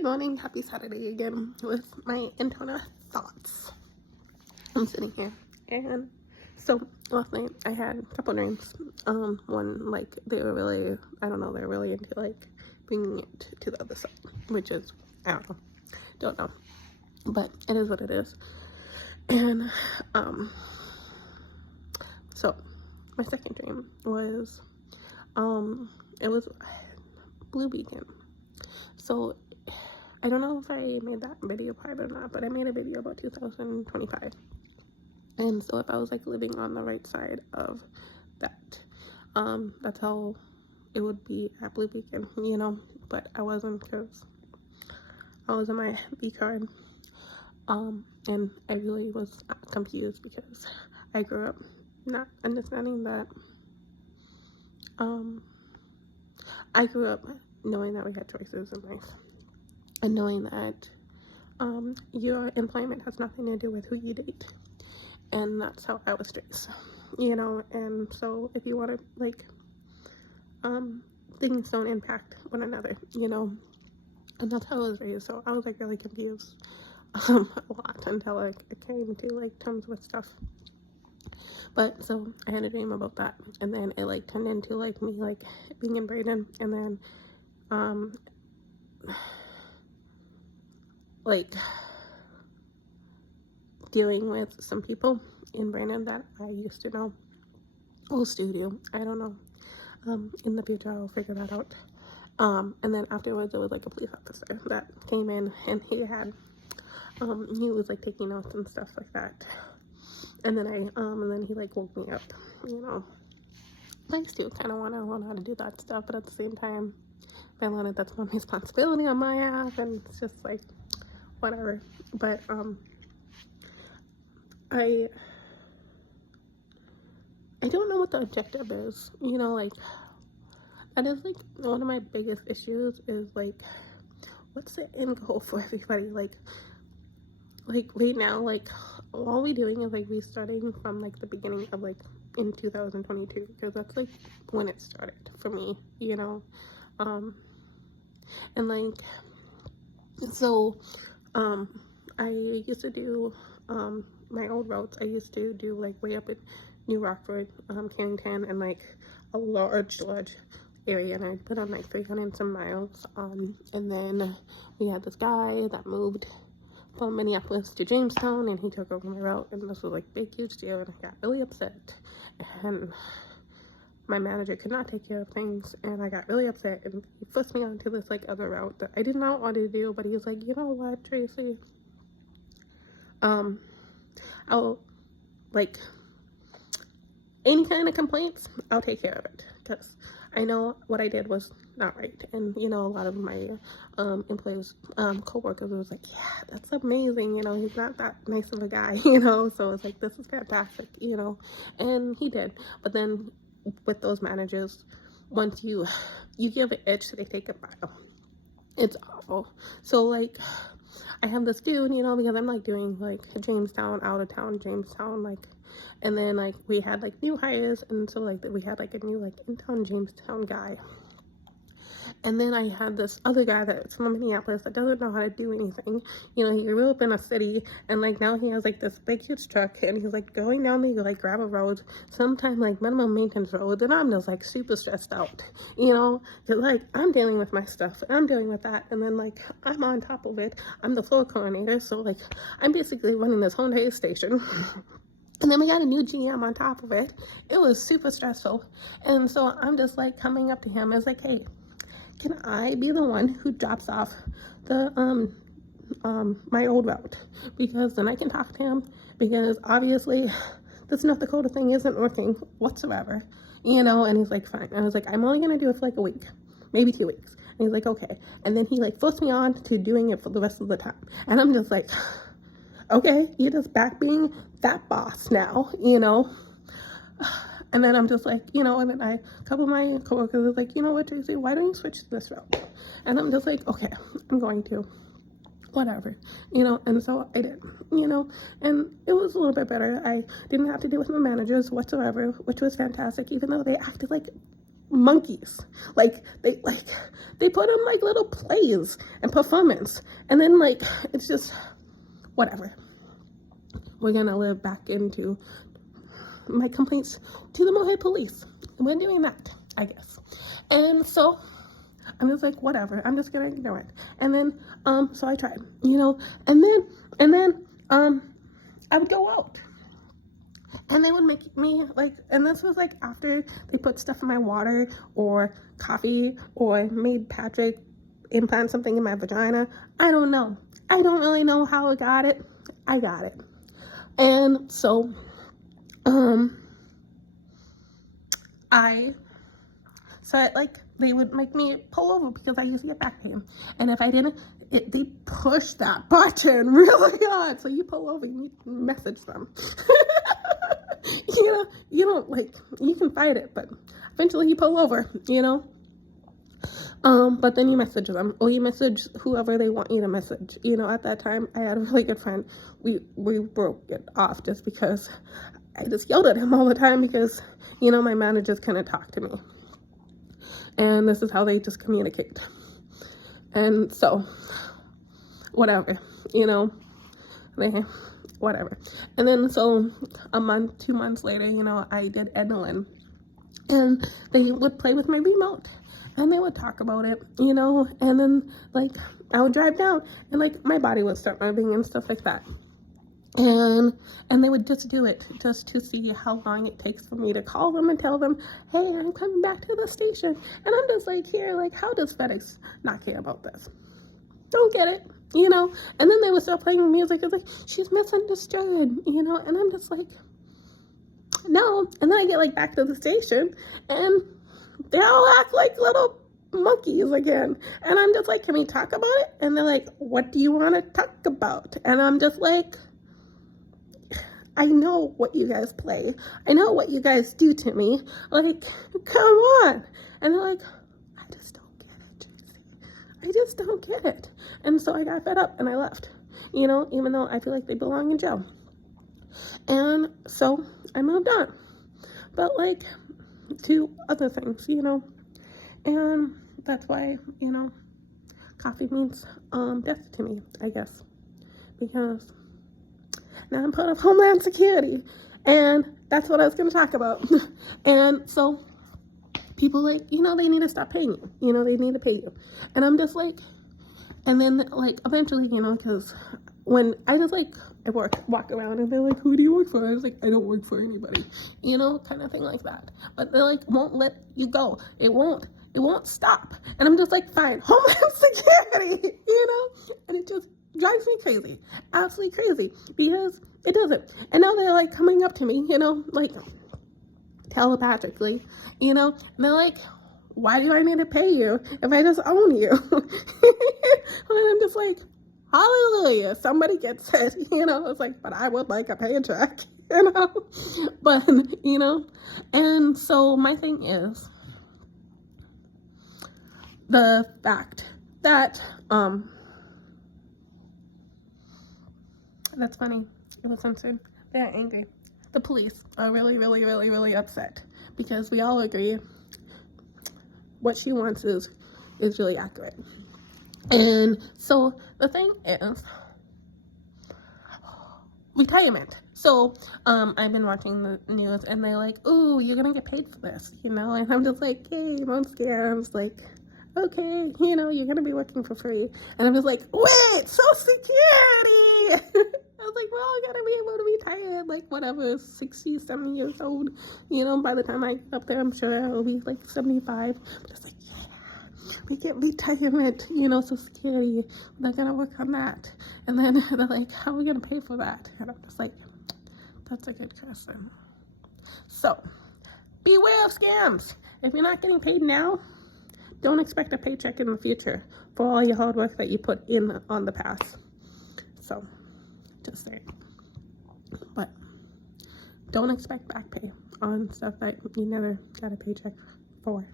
Good morning, happy Saturday again with my internal thoughts. I'm sitting here, and so last night I had a couple dreams. One, like, they were really, I don't know, they're really into like bringing it to the other side, which is, I don't know, but it is what it is. And so my second dream was, it was Blue Beacon. So I don't know if I made that video part or not, but I made a video about 2025. And so if I was like living on the right side of that, that's how it would be at Blue Beacon, you know, but I wasn't, because I was in my B card. And I really was confused because I grew up not understanding that, I grew up knowing that we had choices in life, and knowing that your employment has nothing to do with who you date. And that's how I was raised, you know. And so if you want to, like, things don't impact one another, you know. And that's how I was raised. So I was like really confused a lot until like it came to like terms with stuff. But so I had a dream about that, and then it like turned into like me like being in Braden, and then like dealing with some people in Brandon that I used to know. Or studio, I don't know. In the future I'll figure that out. And then afterwards it was like a police officer that came in, and he had he was like taking notes and stuff like that. And then and then he like woke me up, you know. I still kind of want to learn how to do that stuff, but at the same time I learned that that's my responsibility on my ass, and it's just like whatever. But I don't know what the objective is, you know. Like, that is like one of my biggest issues, is like, what's the end goal for everybody? Like right now, like, all we doing is like restarting from like the beginning of like in 2022, because that's like when it started for me, you know. And like, so I used to do my old routes. I used to do like way up in New Rockford, Carrington, and like a large area, and I put on like 300 and some miles. And then we had this guy that moved from Minneapolis to Jamestown, and he took over my route, and this was like big huge deal, and I got really upset, and my manager could not take care of things, and I got really upset, and he forced me onto this like other route that I did not want to do. But he was like, you know what, Tracy, I'll, like, any kind of complaints, I'll take care of it, because I know what I did was not right. And, you know, a lot of my employees, co-workers was like, yeah, that's amazing, you know, he's not that nice of a guy, you know. So it's like, this is fantastic, you know. And he did. But then with those managers, once you give an itch, they take a mile. It's awful. So like, I have this dude, you know, because I'm like doing like Jamestown, out of town Jamestown, like, and then like we had like new hires, and so like we had like a new like in town Jamestown guy. And then I had this other guy that's from Minneapolis that doesn't know how to do anything. You know, he grew up in a city, and like now he has like this big huge truck, and he's like going down the like gravel roads, sometimes like minimum maintenance roads, and I'm just like super stressed out, you know, because like I'm dealing with my stuff, and I'm dealing with that, and then like I'm on top of it. I'm the floor coordinator, so like I'm basically running this whole entire station. And then we got a new GM on top of it. It was super stressful. And so I'm just like coming up to him. It's like, hey, can I be the one who drops off the my old route? Because then I can talk to him, because obviously this North Dakota thing isn't working whatsoever, you know. And he's like, fine. And I was like, I'm only gonna do it for like a week, maybe 2 weeks. And he's like, okay. And then he like forced me on to doing it for the rest of the time. And I'm just like, okay, you're just back being that boss now, you know. And then I'm just like, you know, and then a couple of my coworkers was like, you know what, Tracy, why don't you switch to this route? And I'm just like, okay, I'm going to, whatever, you know. And so I did, you know, and it was a little bit better. I didn't have to deal with my managers whatsoever, which was fantastic, even though they acted like monkeys. Like they put on like little plays and performance, and then like it's just whatever. We're gonna live back into my complaints to the Mohawk police. We're doing that, I guess. And so I'm just like, whatever, I'm just gonna ignore it. And then so I tried, and then I would go out and they would make me like, and this was like after they put stuff in my water or coffee or made Patrick implant something in my vagina. I don't know. I don't really know how I got it. I got it. And so they would make me pull over because I used to get back pain. And if I didn't, they push that button really hard. So you pull over, you message them. You don't like, you can fight it, but eventually you pull over, but then you message them, or you message whoever they want you to message. At that time, I had a really good friend. We broke it off just because I just yelled at him all the time because, my managers couldn't talk to me. And this is how they just communicate. And so, whatever, whatever. And then so a month, 2 months later, I did Edlin. And they would play with my remote. And they would talk about it, and then like I would drive down and like my body would start moving and stuff like that. And they would just do it just to see how long it takes for me to call them and tell them, hey, I'm coming back to the station. And I'm just like, here, like, how does FedEx not care about this? Don't get it, And then they would start playing music. It's like, she's misunderstood, And I'm just like, no. And then I get like back to the station and they all act like little monkeys again. And I'm just like, can we talk about it? And they're like, what do you want to talk about? And I'm just like, I know what you guys play. I know what you guys do to me. Like, come on. And they're like, I just don't get it, Tracy. I just don't get it. And so I got fed up and I left, even though I feel like they belong in jail. And so I moved on. But like, to other things, and that's why, coffee means death to me, I guess, because now I'm part of Homeland Security, and that's what I was going to talk about. And so people like, they need to stop paying you, they need to pay you, and I'm just like, and then like eventually, because when I just like, I walk around and they're like, who do you work for? I was like, I don't work for anybody, kind of thing like that. But they like won't let you go. It won't stop. And I'm just like, fine, Homeland Security, and it just drives me crazy, absolutely crazy, because it doesn't. And now they're like coming up to me, like telepathically, and they're like, why do I need to pay you if I just own you? And I'm just like, hallelujah, somebody gets it, it's like, but I would like a paycheck, but, and so my thing is the fact that, that's funny, it was censored, they're angry. The police are really, really, really, really upset because we all agree what she wants is really accurate. And so the thing is retirement. So I've been watching the news and they're like, ooh, you're gonna get paid for this, and I'm just like, hey, most scams, like, okay, you're gonna be working for free. And I'm just like, wait, Social Security. I was like, we're all gonna be able to retire, like, whatever, 60, 70 years old, by the time I get up there, I'm sure I'll be like 75. But it's like, yeah, we get retirement, Social Security, they're gonna work on that. And then they're like, how are we gonna pay for that? And I'm just like, that's a good question. So, beware of scams. If you're not getting paid now, don't expect a paycheck in the future for all your hard work that you put in on the past. So, just saying. But don't expect back pay on stuff that you never got a paycheck for.